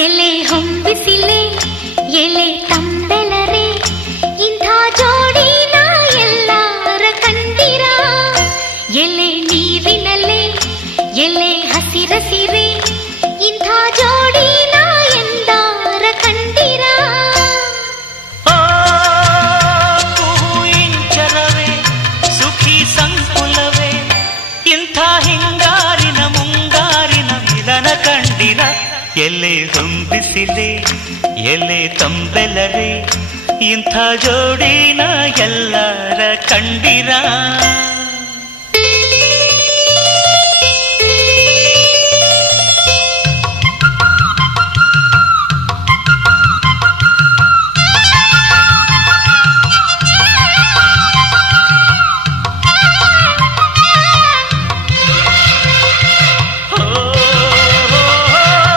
ಎಲೆ ಹೊಂಬಿಸಿಲೆ ಎಲೆ ತಂಬೆಲರೆ ಇಂಥ ಜೋಡಿನ ಎಲ್ಲಾರ ಕಂಡಿರ ಎಲೆ ನೀರಿನಲ್ಲೇ ಎಲೆ ಹಸಿರಸಿರೆ ಇಂಥ ಜೋಡಿನ ಎಂದಾರ ಕಂಡಿರ ಇಂಚರವೇ ಸುಖಿ ಸಂಕುಲವೇ ಇಂಥ ಹಿಂಗಾರಿನ ಮುಂಗಾರಿನ ಮಿಲನ ಕಂಡಿರ ಎಲೆ ಹೊಂಬಿಸಿಲೆ ಎಲೆ ತಂಬೆಲರೆ ಇಂಥ ಜೋಡಿನ ಎಲ್ಲರ ಕಂಡಿರ